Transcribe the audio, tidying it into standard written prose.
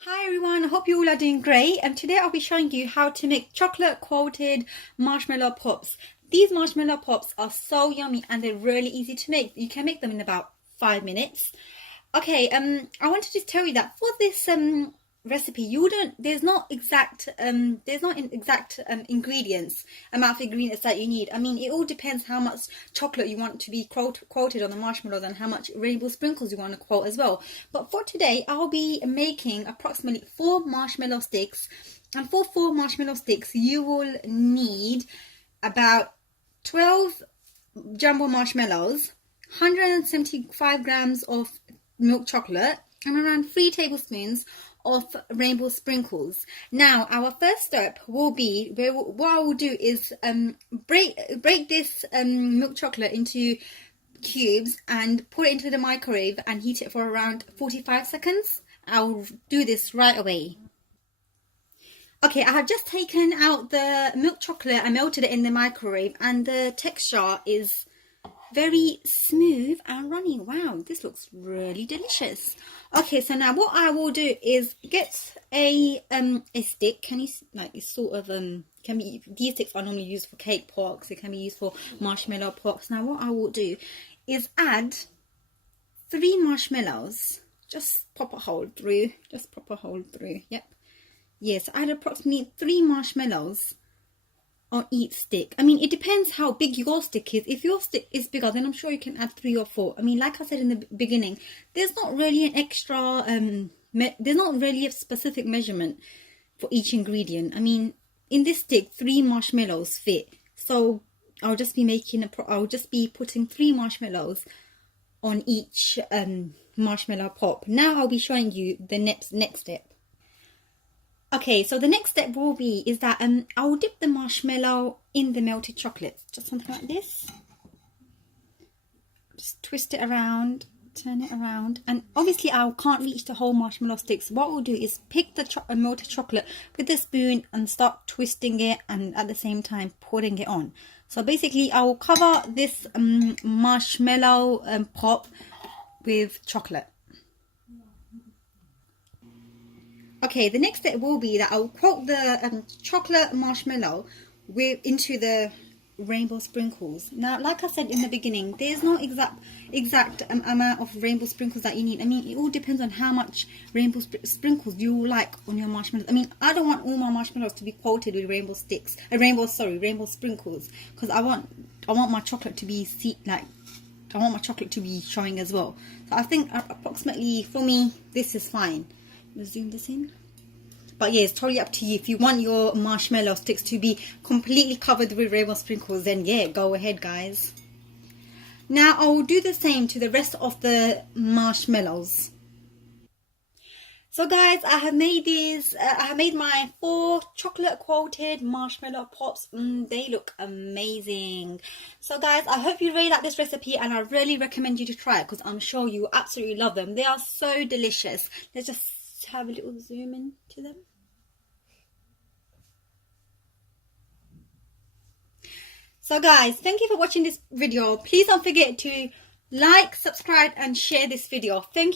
Hi everyone, I hope you all are doing great. And today I'll be showing you how to make chocolate coated marshmallow pops. These marshmallow pops are so yummy and they're really easy to make. You can make them in about 5 minutes. Okay, I want to just tell you that for this recipe, there's not an exact ingredients amount of ingredients that you need. I mean, it all depends how much chocolate you want to be quoted on the marshmallows and how much rainbow sprinkles you want to quote as well. But for today, I'll be making approximately 4 marshmallow sticks, and for 4 marshmallow sticks, you will need about 12 jumbo marshmallows, 175 grams of milk chocolate, and around 3 tablespoons of rainbow sprinkles. Now, our first step will be, what I will do is break this milk chocolate into cubes and put it into the microwave and heat it for around 45 seconds. I'll do this right away. Okay, I have just taken out the milk chocolate and melted it in the microwave, and the texture is very smooth and runny. Wow, this looks really delicious. Okay, so now what I will do is get a stick. Can you like it's sort of can be, these sticks are normally used for cake pops. It can be used for marshmallow pops. Now what I will do is add 3 marshmallows. Just pop a hole through. Just pop a hole through. Yep. Yes, add approximately 3 marshmallows on each stick. I mean, it depends how big your stick is. If your stick is bigger, then I'm sure you can add 3 or 4. I mean, like I said in the beginning, there's not really an extra there's not really a specific measurement for each ingredient. I mean, in this stick 3 marshmallows fit, so I'll just be putting 3 marshmallows on each marshmallow pop. Now I'll be showing you the next step. Okay, so the next step will be is that I will dip the marshmallow in the melted chocolate, just something like this. Just twist it around, turn it around, and obviously I can't reach the whole marshmallow stick. So what we'll do is pick the melted chocolate with the spoon and start twisting it, and at the same time putting it on. So basically, I will cover this marshmallow pop with chocolate. Okay, the next step will be that I'll coat the chocolate marshmallow into the rainbow sprinkles. Now, like I said in the beginning, there's no exact amount of rainbow sprinkles that you need. I mean, it all depends on how much rainbow sprinkles you like on your marshmallows. I mean, I don't want all my marshmallows to be coated with rainbow sprinkles, because I want my chocolate to be I want my chocolate to be showing as well. So I think approximately for me, this is fine. Let's zoom this in. But yeah, it's totally up to you. If you want your marshmallow sticks to be completely covered with rainbow sprinkles, then yeah, go ahead, guys. Now I will do the same to the rest of the marshmallows. So guys, I have made these. I have made my 4 chocolate coated marshmallow pops. They look amazing. So guys, I hope you really like this recipe, and I really recommend you to try it, because I'm sure you absolutely love them. They are so delicious. Let's just have a little zoom in to them. So guys, thank you for watching this video. Please don't forget to like, subscribe and share this video. Thank you.